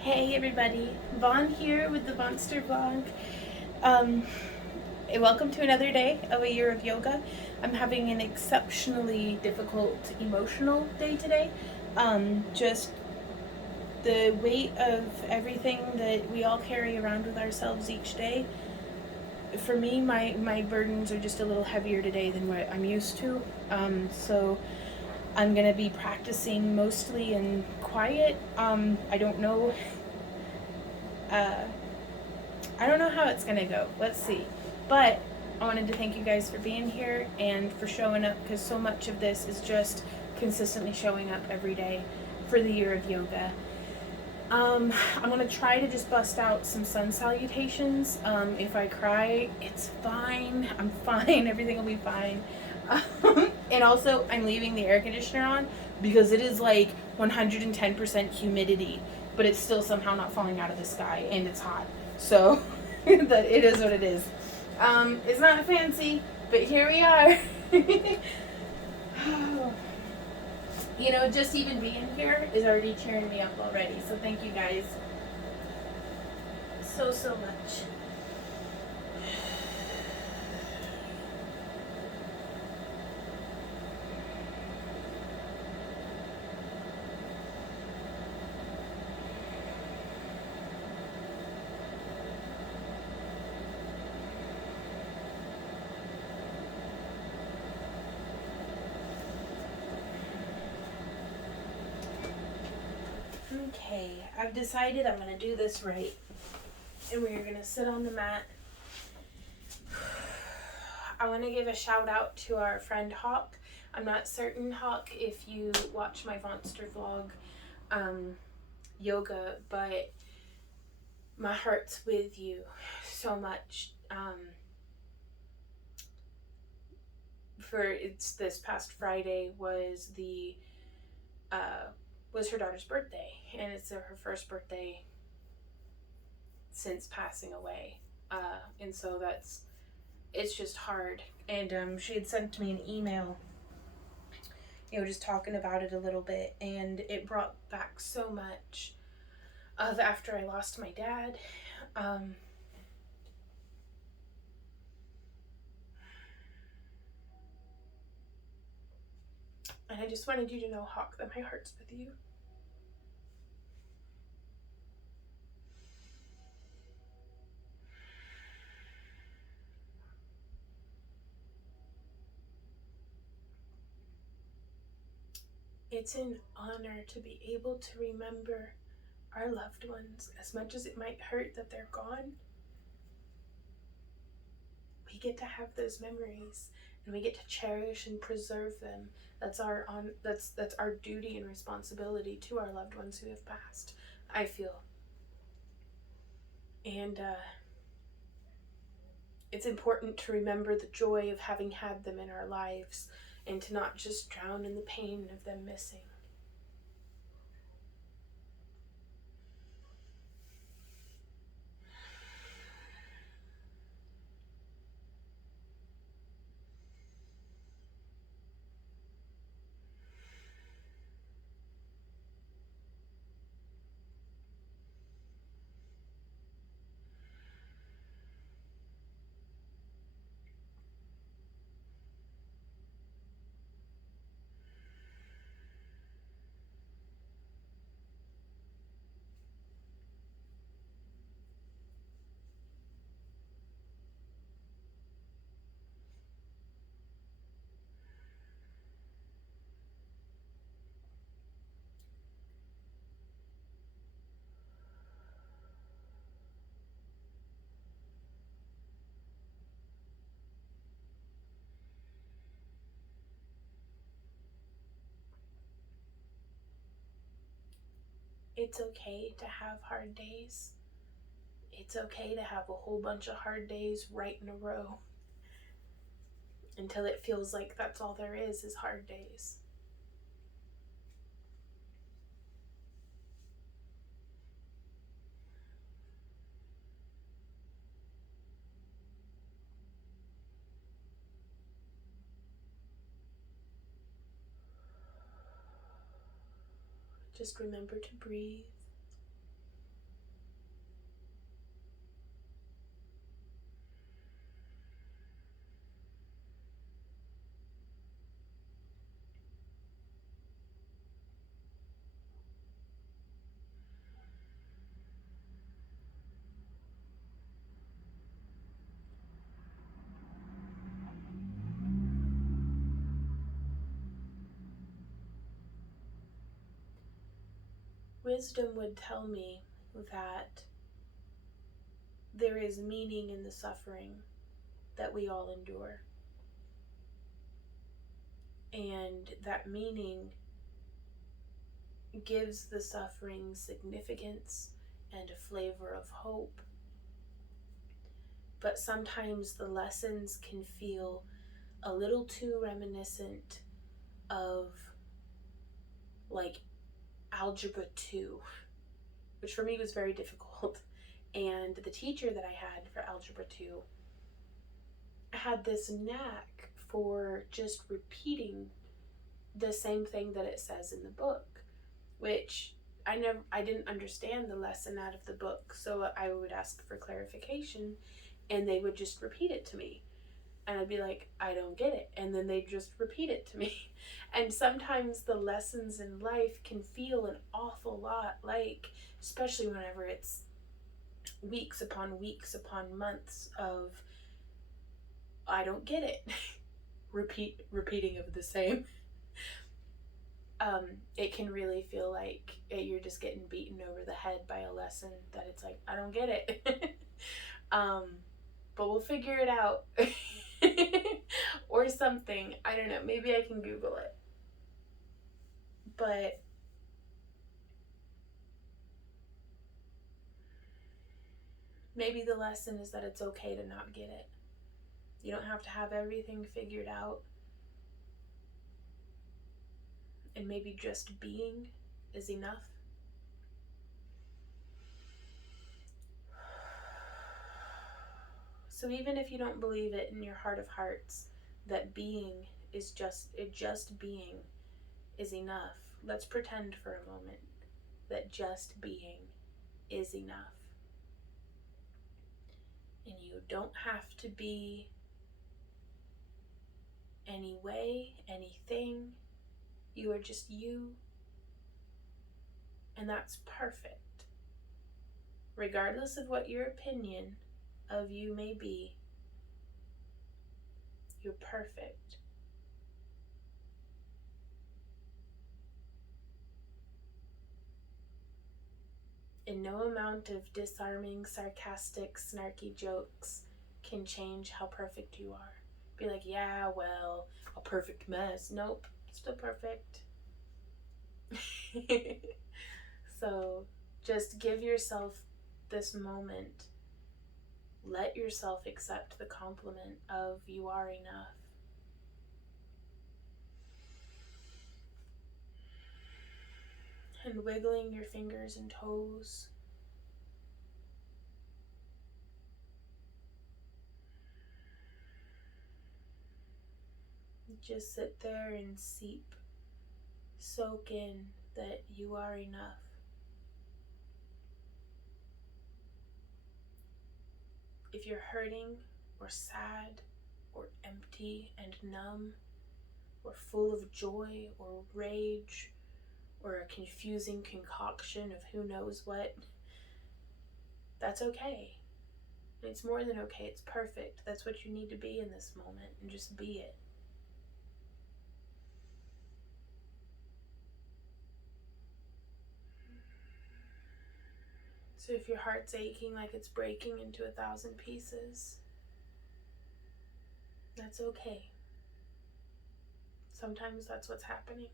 Hey everybody, Vaughn here with the Vonster vlog. Um, Welcome to another day of a year of yoga. I'm having an exceptionally difficult emotional day today. Just the weight of everything that we all carry around with ourselves each day. For me, my burdens are just a little heavier today than what I'm used to. So I'm gonna be practicing mostly in quiet. Uh, I don't know how it's gonna go. Let's see. But I wanted to thank you guys for being here and for showing up, because so much of this is just consistently showing up every day for the year of yoga. I'm gonna try to just bust out some sun salutations. If I cry, it's fine. I'm fine. Everything will be fine. And also, I'm leaving the air conditioner on because it is like 110% humidity, but it's still somehow not falling out of the sky, and it's hot. So, it is what it is. It's not fancy, but here we are. Just even being here is already cheering me up already. So thank you guys so much. Okay, I've decided I'm gonna do this right. And we're gonna sit on the mat. I want to give a shout out to our friend Hawk. I'm not certain, Hawk, if you watch my Vonster vlog, yoga, but my heart's with you so much. For it's this past Friday uh, was her daughter's birthday, and it's her first birthday since passing away, and so it's just hard. And she had sent me an email, just talking about it a little bit, and it brought back so much of after I lost my dad. Um, and I just wanted you to know, Hawk, that my heart's with you. It's an honor to be able to remember our loved ones. As much as it might hurt that they're gone, we get to have those memories, and we get to cherish and preserve them. That's our duty and responsibility to our loved ones who have passed, I feel. And it's important to remember the joy of having had them in our lives, and to not just drown in the pain of them missing. It's okay to have hard days. It's okay to have a whole bunch of hard days right in a row, until it feels like that's all there is hard days. Just remember to breathe. wisdom would tell me that there is meaning in the suffering that we all endure. And that meaning gives the suffering significance and a flavor of hope. But sometimes the lessons can feel a little too reminiscent of like Algebra 2, which for me was very difficult. And the teacher that I had for Algebra 2 had this knack for just repeating the same thing that it says in the book, which I didn't understand the lesson out of the book, so I would ask for clarification and they would just repeat it to me. And I'd be like, I don't get it. And then they'd just repeat it to me. And sometimes the lessons in life can feel an awful lot like, especially whenever it's weeks upon months of, I don't get it. repeating of the same. It can really feel like you're just getting beaten over the head by a lesson that it's like, I don't get it. But we'll figure it out. Or something. I don't know. Maybe I can Google it. But maybe the lesson is that it's okay to not get it. You don't have to have everything figured out. And maybe just being is enough. So even if you don't believe it in your heart of hearts, that being is just being is enough. Let's pretend for a moment that just being is enough. And you don't have to be any way, anything. You are just you. And that's perfect. Regardless of what your opinion of you may be, you're perfect. And no amount of disarming, sarcastic, snarky jokes can change how perfect you are. Be like, yeah, well, a perfect mess. Nope, still perfect. So just give yourself this moment. Let yourself accept the compliment of you are enough. And wiggling your fingers and toes. Just sit there and soak in that you are enough. If you're hurting or sad or empty and numb or full of joy or rage or a confusing concoction of who knows what, that's okay. It's more than okay, it's perfect. That's what you need to be in this moment, and just be it. So if your heart's aching like it's breaking into 1,000 pieces, that's okay. Sometimes that's what's happening.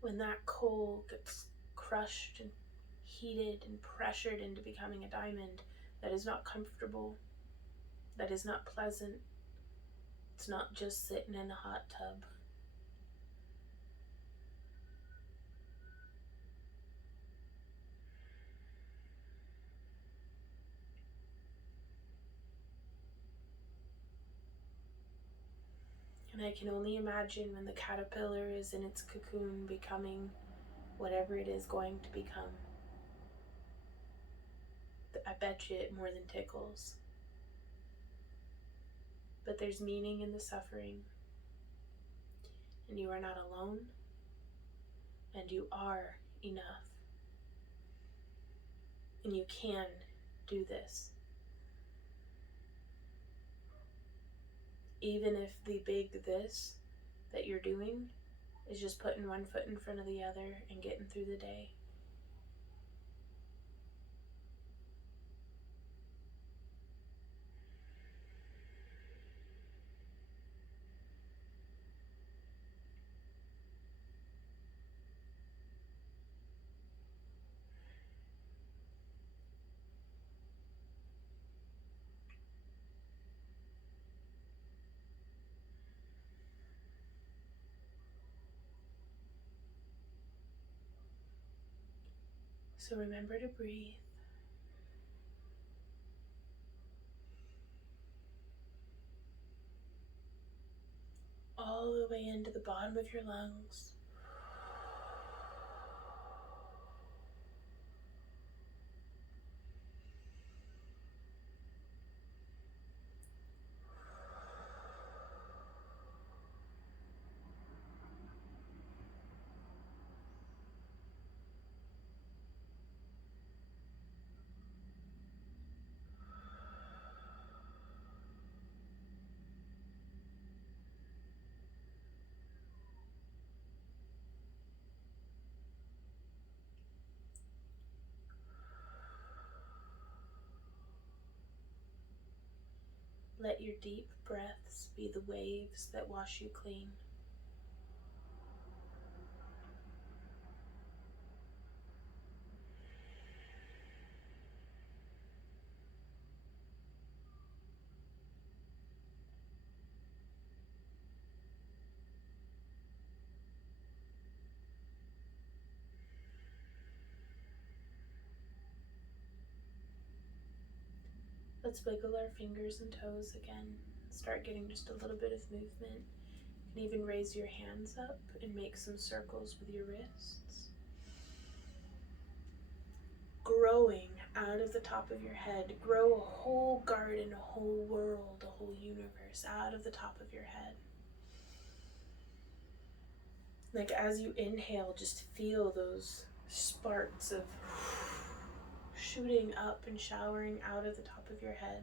When that coal gets crushed and heated and pressured into becoming a diamond, that is not comfortable, that is not pleasant. It's not just sitting in a hot tub. And I can only imagine when the caterpillar is in its cocoon becoming whatever it is going to become. I bet you it more than tickles. But there's meaning in the suffering. And you are not alone. And you are enough. And you can do this. Even if the big this that you're doing is just putting one foot in front of the other and getting through the day. So remember to breathe. All the way into the bottom of your lungs. Let your deep breaths be the waves that wash you clean. Let's wiggle our fingers and toes again. Start getting just a little bit of movement. You can even raise your hands up and make some circles with your wrists. Growing out of the top of your head. Grow a whole garden, a whole world, a whole universe out of the top of your head. Like as you inhale, just feel those sparks of shooting up and showering out of the top of your head.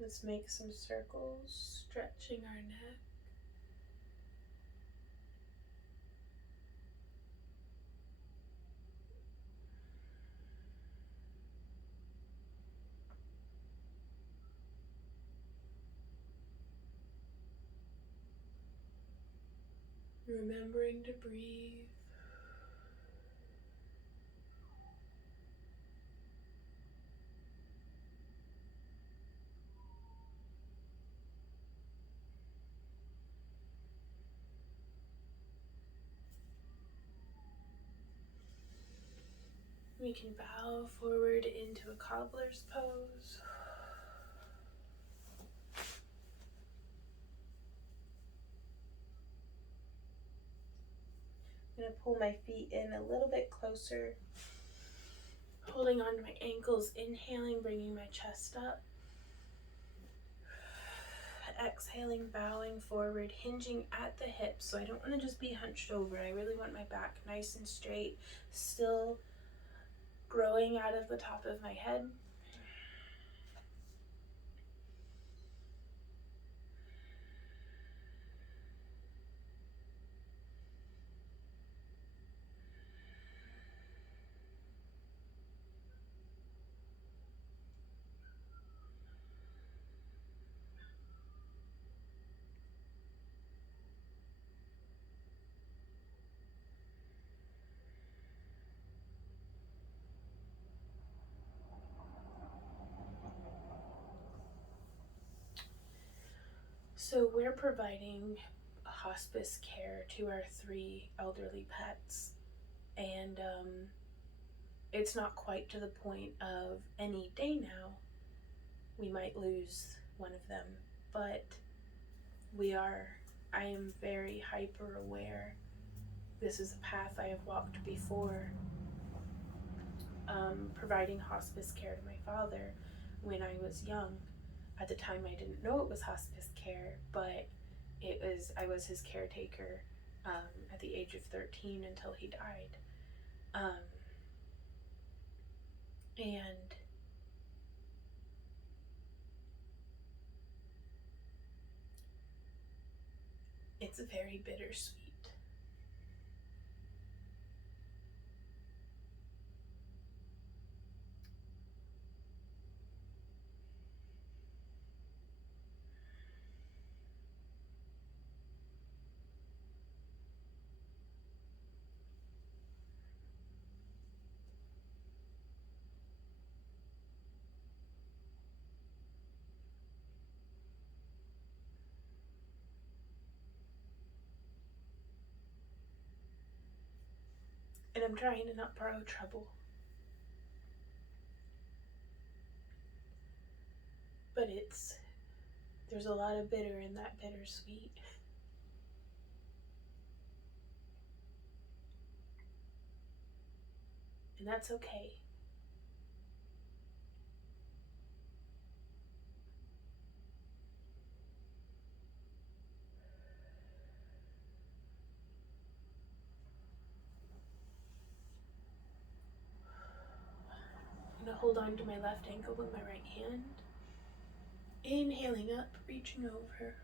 Let's make some circles, stretching our neck. Remembering to breathe. We can bow forward into a cobbler's pose. I'm going to pull my feet in a little bit closer, holding on to my ankles, inhaling, bringing my chest up. Exhaling, bowing forward, hinging at the hips. So I don't want to just be hunched over. I really want my back nice and straight, still growing out of the top of my head. So we're providing hospice care to our 3 elderly pets, and it's not quite to the point of any day now we might lose one of them, but I am very hyper aware. This is a path I have walked before, providing hospice care to my father when I was young. At the time, I didn't know it was hospice care, but I was his caretaker at the age of 13 until he died. And it's very bittersweet. And I'm trying to not borrow trouble. But there's a lot of bitter in that bittersweet. And that's okay. I'm gonna hold on to my left ankle with my right hand. Inhaling up, reaching over.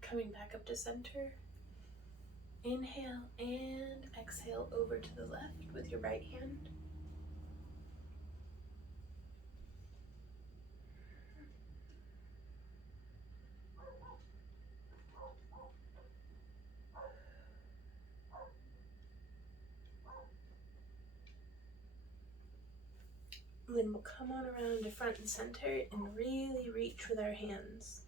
Coming back up to center. Inhale and exhale over to the left with your right hand. And then we'll come on around to front and center and really reach with our hands.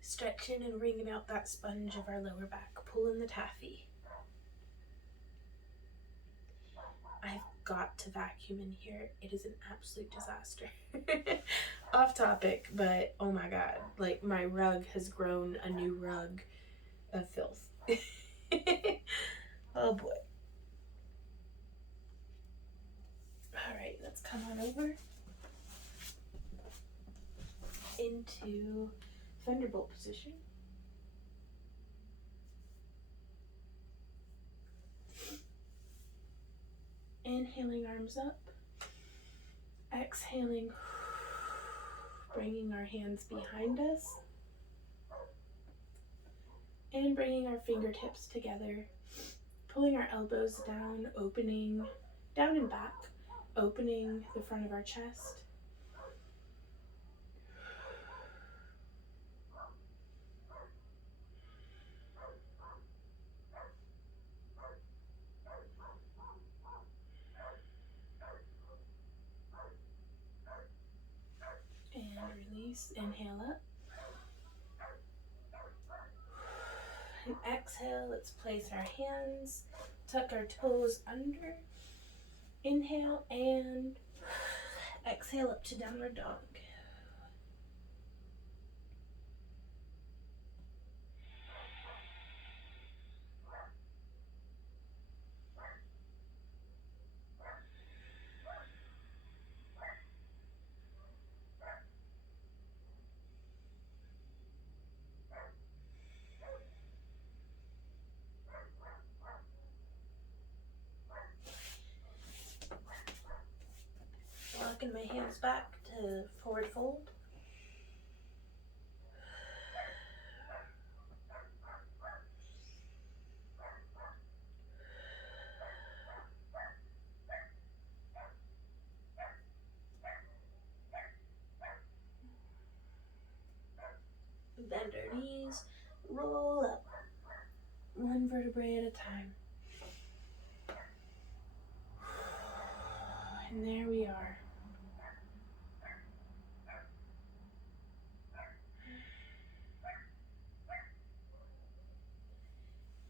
Stretching and wringing out that sponge of our lower back, pulling the taffy. I've got to vacuum in here. It is an absolute disaster. Off topic, but oh my god, like my rug has grown a new rug of filth. Oh boy. Alright, let's come on over into thunderbolt position. Inhaling, arms up. Exhaling, bringing our hands behind us. And bringing our fingertips together. Pulling our elbows down, opening, down and back. Opening the front of our chest. And release, inhale up. And exhale, let's place our hands, tuck our toes under. Inhale and exhale up to downward dog. Locking my hands back to forward fold. Bend our knees, roll up, one vertebrae at a time. And there we are.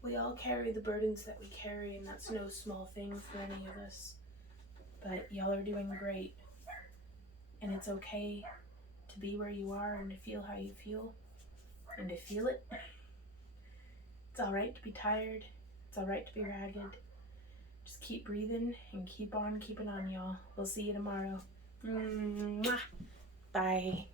We all carry the burdens that we carry, and that's no small thing for any of us. But y'all are doing great. And it's okay to be where you are and to feel how you feel and to feel it. It's alright to be tired. It's alright to be ragged. Just keep breathing and keep on keeping on, y'all. We'll see you tomorrow. Mwah. Bye.